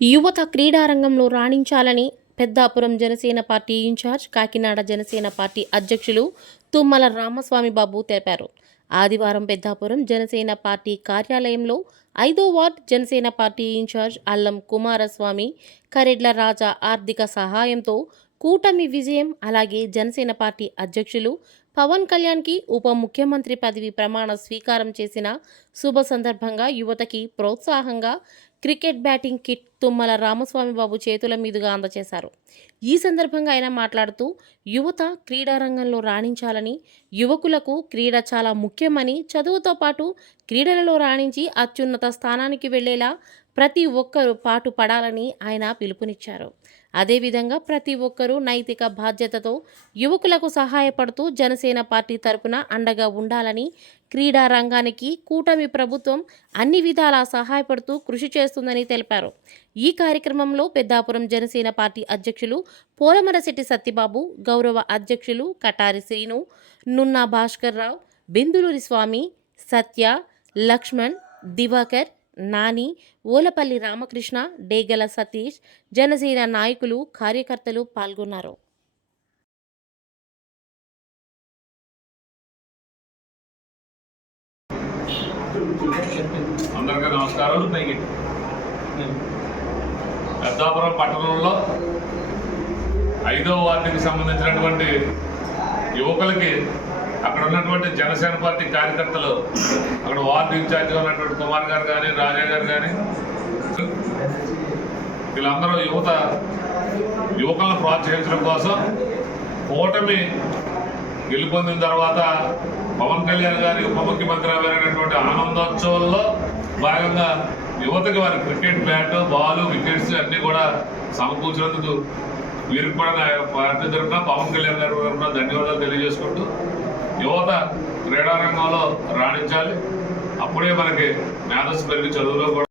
యువత క్రీడారంగంలో రాణించాలని Peddapuram Janasena party incharge Kakinada Janasena party అధ్యక్షులు తుమ్మల రామస్వామి బాబు తెలిపారు. ఆదివారం పెద్దాపురం జనసేన పార్టీ కార్యాలయంలో ఐదో వార్డ్ జనసేన పార్టీ ఇన్ఛార్జ్ అల్లం కుమారస్వామి కరెడ్ల రాజా ఆర్థిక సహాయంతో కూటమి విజయం అలాగే జనసేన పార్టీ అధ్యక్షులు పవన్ కళ్యాణ్కి ఉప ముఖ్యమంత్రి పదవి ప్రమాణ స్వీకారం చేసిన శుభ సందర్భంగా యువతకి ప్రోత్సాహంగా cricket batting kit Tummala Ramaswamy Babu చేతుల మీదుగా అందజేశారు ఈ సందర్భంగా ఆయన మాట్లాడుతూ యువత క్రీడారంగంలో రాణించాలని యువకులకు క్రీడ చాలా ముఖ్యమని చదువుతో పాటు క్రీడలలో రాణించి అత్యున్నత స్థానానికి వెళ్ళేలా ప్రతి ఒక్కరూ పాటు పడాలని ఆయన పిలుపునిచ్చారు. అదేవిధంగా ప్రతి ఒక్కరూ నైతిక బాధ్యతతో యువకులకు సహాయపడుతూ జనసేన పార్టీ తరపున అండగా ఉండాలని క్రీడా రంగానికి కూటమి ప్రభుత్వం అన్ని విధాలా సహాయపడుతూ కృషి చేస్తుందని తెలిపారు. ఈ కార్యక్రమంలో పెద్దాపురం జనసేన పార్టీ అధ్యక్షులు పోలమరశెట్టి సత్యబాబు గౌరవ అధ్యక్షులు కటారి శ్రీను నున్నా భాస్కర్ రావు బిందులూరి స్వామి సత్య లక్ష్మణ్ దివాకర్ నాని ఓలపల్లి రామకృష్ణ డేగల సతీష్ జనసేన నాయకులు కార్యకర్తలు పాల్గొన్నారు. అందరికీ నమస్కారం. పెద్దాపురం పట్టణంలో ఐదో వార్డుకి సంబంధించినటువంటి యువకులకి అక్కడ ఉన్నటువంటి జనసేన పార్టీ కార్యకర్తలు అక్కడ వార్డు ఇన్ఛార్జిగా ఉన్నటువంటి కుమార్ గారు కానీ రాజా గారు కానీ వీళ్ళందరూ యువత యువకులను ప్రోత్సహించడం కోసం కూటమి గెలుపొందిన తర్వాత పవన్ కళ్యాణ్ గారి ఉప ముఖ్యమంత్రి అయినటువంటి ఆనందోత్సవంలో భాగంగా యువతకి వారి క్రికెట్ బ్యాట్ బాల్ వికెట్స్ అన్నీ కూడా సమకూర్చినందుకు వీరికి కూడా నా పార్టీ తరఫున పవన్ కళ్యాణ్ గారి తరఫున ధన్యవాదాలు తెలియజేసుకుంటూ యువత క్రీడారంగంలో రాణించాలి. అప్పుడే మనకి మేధస్సు పెరిగి చదువులో కూడా